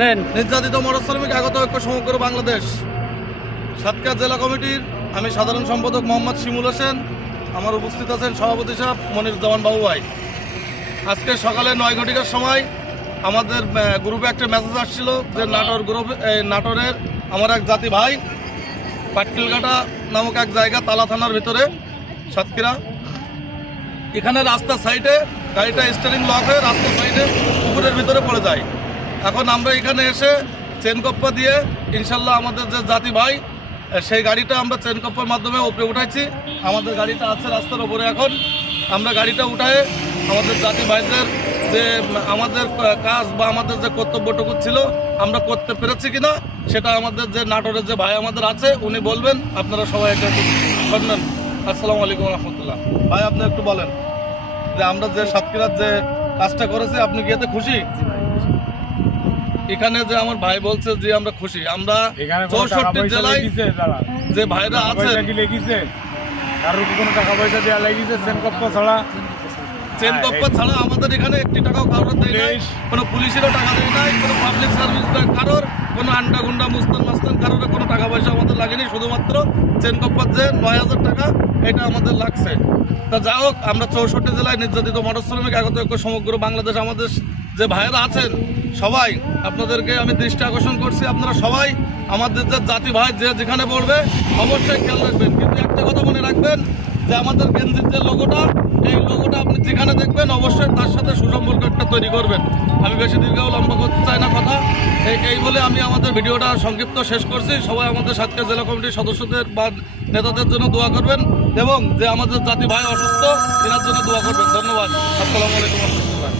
নির্যাতিত মোটর শ্রমিক আগত ঐক্য সমগ্র বাংলাদেশ সাতক্ষীরা জেলা কমিটির আমি সাধারণ সম্পাদক মোহাম্মদ শিমুল হোসেন। আমার উপস্থিত আছেন সভাপতি সাহেব মনিরুজ্জামান বাবু ভাই। আজকে সকালে 9 ঘটিকার সময় আমাদের গ্রুপে একটা মেসেজ আসছিল যে নাটোরের আমার এক জাতি ভাই পাটকিলঘাটা নামক এক জায়গা তালা থানার ভিতরে সাতক্ষীরা, এখানে রাস্তার সাইডে গাড়িটা স্টিয়ারিং লক হয়ে রাস্তার সাইডে পুকুরের ভিতরে পড়ে যায়। এখন আমরা এখানে এসে চেনকপ্পা দিয়ে ইনশাল্লাহ আমাদের যে জাতি ভাই সেই গাড়িটা আমরা চেনকপ্পার মাধ্যমে উপরে উঠাইছি। আমাদের গাড়িটা আছে রাস্তার উপরে। এখন আমরা গাড়িটা উঠায়ে আমাদের জাতি ভাইদের যে আমাদের কাজ বা আমাদের যে কর্তব্যটুকু ছিল আমরা করতে পেরেছি কিনা সেটা আমাদের যে নাটোরের যে ভাই আমাদের আছে উনি বলবেন। আপনারা সবাই এটা শুনবেন। আসসালামু আলাইকুম রহমতুল্লাহ। ভাই আপনি একটু বলেন যে আমরা যে সাতক্ষীরার যে কাজটা করেছি আপনি কি এতে খুশি? এখানে যে আমার ভাই বলছে যে আমরা খুশি। আমরা 64 জেলায় যে ভাইরা আছে চেনকপ্পা ছাড়া আমাদের এখানে একটি টাকাও কারোর দেয় নাই, কোনো পুলিশেরও টাকা দেয় নাই, কোনো পাবলিক সার্ভিস কারোর, কোনো আন্ডা গুন্ডা মুস্তান মাস্তান কারোর কোনো টাকা পয়সা আমাদের লাগেনি। শুধুমাত্র চেনকপ্পার যে 9000 টাকা এটা আমাদের লাগছে। তা যা হোক, আমরা 64 জেলায় নির্যাতিত মোটর শ্রমিক আগত ঐক্য সমগ্র বাংলাদেশ আমাদের যে ভাইয়েরা আছেন সবাই আপনাদেরকে আমি দৃষ্টি আকর্ষণ করছি। আপনারা সবাই আমাদের যে জাতি ভাই যে যেখানে পড়বে অবশ্যই খেয়াল রাখবেন। কিন্তু একটা কথা মনে রাখবেন যে আমাদের গেঞ্জির যে লোগোটা, এই লোগোটা আপনি যেখানে দেখবেন অবশ্যই তার সাথে সুসম্পর্ক একটা তৈরি করবেন। আমি বেশি দীর্ঘ লম্বা করতে চাই না কথা, এই বলে আমি আমাদের ভিডিওটা সংক্ষিপ্ত শেষ করছি। সবাই আমাদের সাতক্ষীরা জেলা কমিটির সদস্যদের বা নেতাদের জন্য দোয়া করবেন এবং যে আমাদের জাতি ভাই অসুস্থ এনার জন্য দোয়া করবেন। ধন্যবাদ। আসসালামু আলাইকুম রহমতুল্লাহ।